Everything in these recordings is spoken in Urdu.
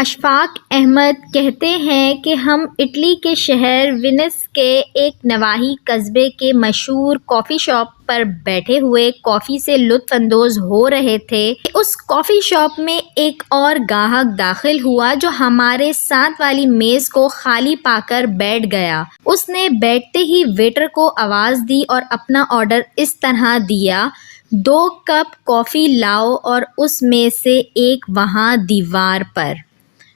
اشفاق احمد کہتے ہیں کہ ہم اٹلی کے شہر وینس کے ایک نواحی قصبے کے مشہور کافی شاپ پر بیٹھے ہوئے کافی سے لطف اندوز ہو رہے تھے کہ اس کافی شاپ میں ایک اور گاہک داخل ہوا جو ہمارے ساتھ والی میز کو خالی پا کر بیٹھ گیا۔ اس نے بیٹھتے ہی ویٹر کو آواز دی اور اپنا آرڈر اس طرح دیا: 2 کپ کافی لاؤ، اور اس میں سے ایک وہاں دیوار پر۔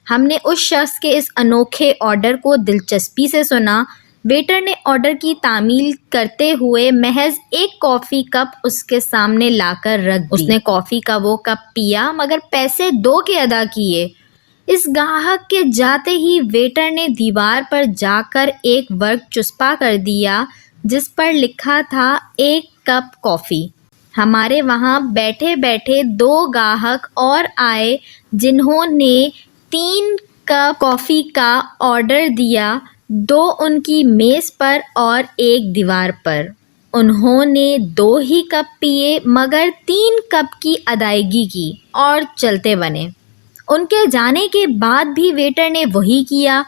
ہم نے اس شخص کے اس انوکھے آرڈر کو دلچسپی سے سنا۔ ویٹر نے آرڈر کی تعمیل کرتے ہوئے محض 1 کافی کپ اس کے سامنے لا کر رکھ دی۔ اس نے کافی کا وہ کپ پیا مگر پیسے 2 کے ادا کیے۔ اس گاہک کے جاتے ہی ویٹر نے دیوار پر جا کر ایک ورق چسپاں کر دیا جس پر لکھا تھا 1 کپ کافی۔ ہمارے وہاں بیٹھے بیٹھے 2 گاہک اور آئے جنہوں نے 3 کپ کافی کا آرڈر دیا، 2 ان کی میز پر اور 1 دیوار پر۔ انہوں نے 2 ہی کپ پیے مگر 3 کپ کی ادائیگی کی اور چلتے بنے۔ ان کے جانے کے بعد بھی ویٹر نے وہی کیا،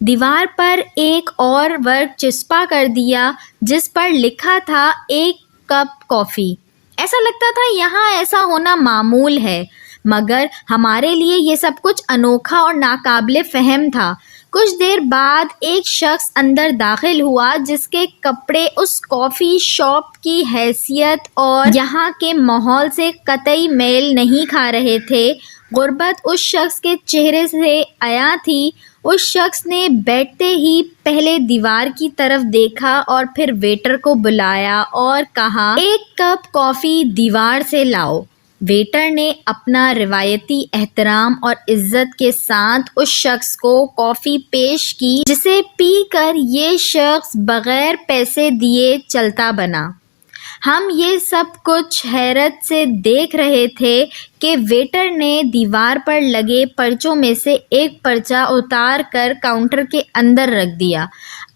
دیوار پر ایک اور ورق چسپاں کر دیا جس پر لکھا تھا 1 کپ کافی۔ ایسا لگتا تھا یہاں ایسا ہونا معمول ہے، مگر ہمارے لیے یہ سب کچھ انوکھا اور ناقابل فہم تھا۔ کچھ دیر بعد ایک شخص اندر داخل ہوا جس کے کپڑے اس کافی شاپ کی حیثیت اور یہاں کے ماحول سے قطعی میل نہیں کھا رہے تھے۔ غربت اس شخص کے چہرے سے عیاں تھی۔ اس شخص نے بیٹھتے ہی پہلے دیوار کی طرف دیکھا اور پھر ویٹر کو بلایا اور کہا: 1 کپ کافی دیوار سے لاؤ۔ ویٹر نے اپنا روایتی احترام اور عزت کے ساتھ اس شخص کو کافی پیش کی جسے پی کر یہ شخص بغیر پیسے دیے چلتا بنا۔ ہم یہ سب کچھ حیرت سے دیکھ رہے تھے کہ ویٹر نے دیوار پر لگے پرچوں میں سے ایک پرچہ اتار کر کاؤنٹر کے اندر رکھ دیا۔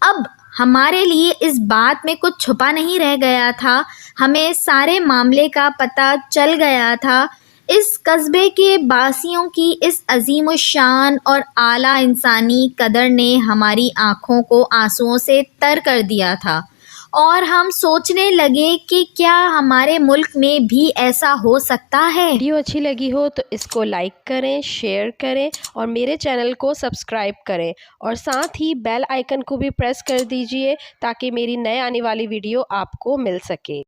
اب ہمارے لیے اس بات میں کچھ چھپا نہیں رہ گیا تھا، ہمیں سارے معاملے کا پتہ چل گیا تھا۔ اس قصبے کے باسیوں کی اس عظیم الشان اور اعلیٰ انسانی قدر نے ہماری آنکھوں کو آنسوؤں سے تر کر دیا تھا، اور ہم سوچنے لگے کہ کیا ہمارے ملک میں بھی ایسا ہو سکتا ہے۔ ویڈیو اچھی لگی ہو تو اس کو لائک کریں، شیئر کریں اور میرے چینل کو سبسکرائب کریں، اور ساتھ ہی بیل آئیکن کو بھی پریس کر دیجئے تاکہ میری نئے آنے والی ویڈیو آپ کو مل سکے۔